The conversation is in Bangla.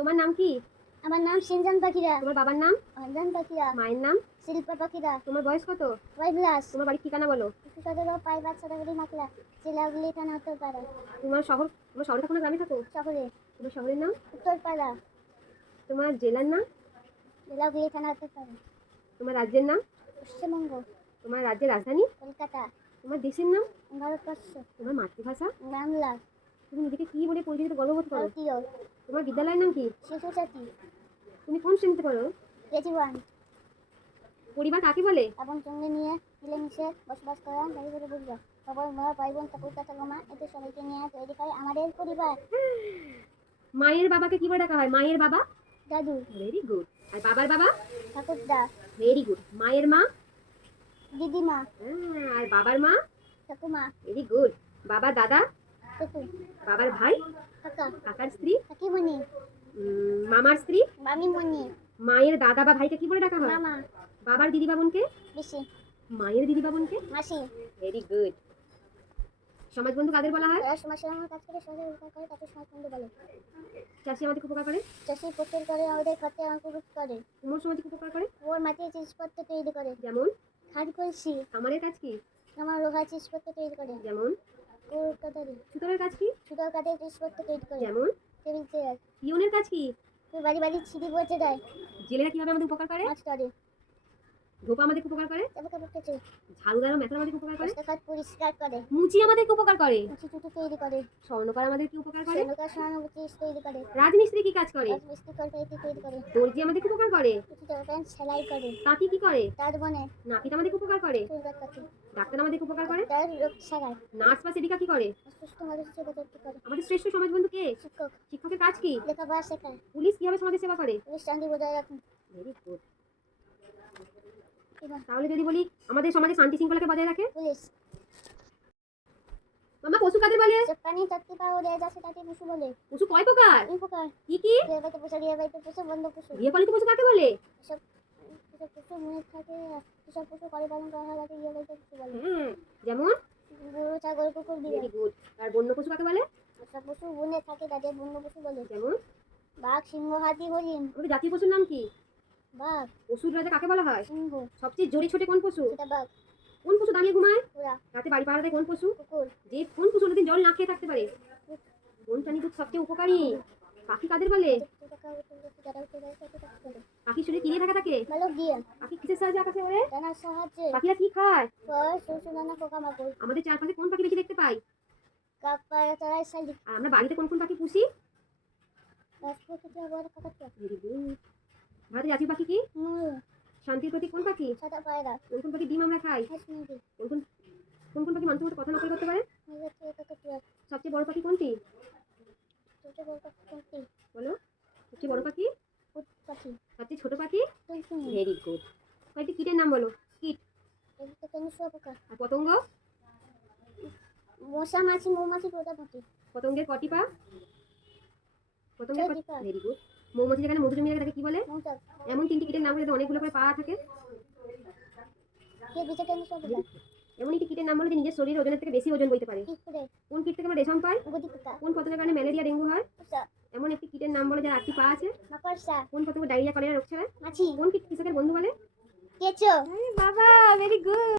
তোমার নাম কি? আমার নাম সিনজান পাখিরা। তোমার বাবার নাম? অঞ্জন পাখিরা। মায়ের নাম? শিল্পা পাখিরা। তোমার বয়স কত? 5 ক্লাস। তোমার বাড়ির ঠিকানা বলো। সতেরো পাই বাচ্চাগুলি মাকলা জেলাগুলি থানা উত্তরপাড়া। তোমার শহরে থাকো না গ্রামে থাকো? শহরে। তোমার শহরের নাম? উত্তরপাড়া। তোমার জেলার নাম? জেলাগুলি থানা উত্তরপাড়া। তোমার রাজ্যের নাম? পশ্চিমবঙ্গ। তোমার রাজ্যের রাজধানী? কলকাতা। তোমার দেশের নাম? ভারতবর্ষ। তোমার মাতৃভাষা? বাংলা। তুমি নিজেকে কি বলে পরিচিত গর্ববোধ করো? ভারতীয়। তোমার বিদ্যালয়ের নাম কি? শিশু জাতি। তুমি কোন শ্রেণীতে পড়ো? কেজি 1। পরিবার কাকে বলে? এবং সঙ্গে নিয়ে মিলেমিশে বসবাস করা ভাই বলে বুঝবা। সবাই মা ভাই বোন ঠাকুর কাকা এতে সবাইকে নিয়ে তৈরি করে আমাদের পরিবার। মায়ের বাবাকে কি বলে ডাকা হয়? মায়ের বাবা? দাদু। Very good. আর বাবার বাবা? ঠাকুরদা। Very good. মায়ের মা? দিদিমা। আর বাবার মা? ঠাকুমা। Very good. বাবার দাদা? কাকু। বাবার ভাই? কাকা। কাকার স্ত্রী? কাকিমণি। মামার স্ত্রী? মামিমণি। মায়ের দাদা বা ভাইকে কি বলে ডাকা হয়? মামা। বাবার দিদি বাবনকে? পিসি। মায়ের দিদি বাবনকে? মাসি। Very good. সমাজ বন্ধু কাদের বলা হয়? যারা সমাজে আমার কাছ থেকে সহজে উপকার করে তাকে সমাজ বন্ধু বলে। চাষি আমাদের উপকার করে? চাষি প্রচুর করে আমাদের খাতে অঙ্কুরিত করে। কুমোর সমাজে উপকার করে? ওর মাটির জিনিসপত্র তৈরি করে। যেমন? খাদ কলসি। কামারের কাজ কি? আমার লোহার জিনিসপত্র তৈরি করে। যেমন? কাটারি। সুতোরের কাজ কি? সুতোর কাঠের জিনিসপত্র তৈরি করে। যেমন? Table chair. পিয়নের কাজ কি? বাড়ি বাড়ি ছিঁড়ি বসে দেয়। জেলেরা কিভাবে আমাদের উপকার করে? মাছ ধরে। ধোপা আমাদের উপকার করে? চাবুক কাপড় কেচে। ঝাড়ুদার ও মেথর আমাদের উপকার করে? রাস্তাঘাট পরিষ্কার করে। মুচি আমাদের উপকার করে? মুচি চুটি তৈরি করে। স্বর্ণকার আমাদের কি উপকার করে? স্বর্ণকার সহানুভূতি তৈরি করে। রাজমিস্ত্রি কি কাজ করে? রাজমিস্ত্রি তরকারি তৈরি করে। দর্জি আমাদের উপকার করে? প্যান্ট সেলাই করে। তাঁতি কি করে? তার বনে। নাপিত আমাদের উপকার করে? চুলকার কাছে। ডাক্তার আমাদের উপকার করে? তার রোগ সারায়। নার্স বা সেবিকা কি করে? অসুস্থ মানুষের সেবা করতে করে। আমাদের শ্রেষ্ঠ সমাজ বন্ধু কে? শিক্ষক। শিক্ষকের কাজ কি? লেখাপড়া শেখায়। পুলিশ কিভাবে সমাজের সেবা করে? পুলিশ শান্তি বজায় রাখে। Very good. তাহলে যদি বলি আমাদের সমাজে শান্তি শৃঙ্খলাকে বজায় রাখে? পুলিশ। মামা পশু কাদের বলে? পানি চারটি পা উড়ে যাচ্ছে তাকে পশু বলে। পশু কয় প্রকার? এই প্রকার। কি কি? গৃহপালিত পশু, গৃহপালিত পশু, বন্য পশু। গৃহপালিত পশু কাকে বলে? এসব পশু মনে থাকে, এসব পশু করে পালন করা হয় তাকে গৃহপালিত পশু বলে। যেমন? গরু, ছাগল, কুকুর, বিড়াল। Very good. আর বন্য পশু কাকে বলে? এসব পশু বনে থাকে তাদের বন্য পশু বলে। যেমন? বাঘ, সিংহ, হাতি, হরিণ। আমাদের জাতীয় পশুর নাম কি? বাঘ। পশুর রাজা কাকে বলা হয়? সিংহ। সবচেয়ে জোরে ছোটে কোন পশু? সেটা বাঘ। কোন পশু দাঁড়িয়ে ঘুমায়? ঘোড়া। রাতে বাড়ি পাহারা দেয় কোন পশু? কুকুর। যে কোন পশু অন্যদিন জল না খেয়ে থাকতে পারে? কোন প্রাণী দুধ সবচেয়ে উপকারী? পাখি কাদের বলে? পাখির শরীরে কি দিয়ে ঢাকা থাকে? বালক দিয়ে। পাখি কিসের সাহায্যে আকাশে ওড়ে? ডানার সাহায্যে। পাখিরা কি খায়? ফল, শস্য, দানা, পোকামাকড়। আমাদের চারপাশে কোন পাখি বেশি দেখতে পাই? কাক, পায়রা, চড়াই, শালিক। আর আমরা বাড়িতে কোন কোন পাখি পুষি? Very good. ভারতের জাতীয় পাখি কি? ময়ূর। শান্তির প্রতীক কোন পাখি? সাদা পায়রা। কোন কোন পাখি ডিম আমরা খাই? হাঁস, মুরগি। কোন কোন পাখি মানুষের মতো কথা নকল করতে পারে? সবচেয়ে বড় পাখি কোনটি? ছোট বড় পাখি কোনটি? বলো। সবচেয়ে বড় পাখি? উট পাখি। সবচেয়ে ছোট পাখি? টুনটুনি। Very good. কয়েকটি কীটের নাম বলো। কীট। এগুলো কেন শুঁয়োপোকা। আর পতঙ্গ? মশা, মাছি, মৌমাছি, প্রজাপতি। পতঙ্গের কটি পা? পতঙ্গের ছয়টি পা। Very good. মৌমাছি যেখানে মধু জমিয়ে রাখে তাকে কি বলে? মৌচাক। এমন তিনটি কীটের নাম বলে যাতে অনেকগুলো করে পা থাকে? কে বিচে কেন শুঁয়োপোকা। এমন একটি কীটের নাম বলে যে নিজের শরীরের ওজনের থেকে বেশি ওজন বইতে পারে? পিঁপড়ে। কোন কীট থেকে আমরা রেশম পাই? গুটিপোকা। কোন পতঙ্গের কারণে ম্যালেরিয়া ডেঙ্গু হয়? উষা। এমন একটি কীটের নাম বলে যার 8টি পা আছে? মাকড়সা। কোন পতঙ্গ ডায়রিয়া কলেরা রোগ ছড়ায়? মাছি। কোন কীট কৃষকের বন্ধু বলে? কেঁচো। বাবা ভেরি গুড।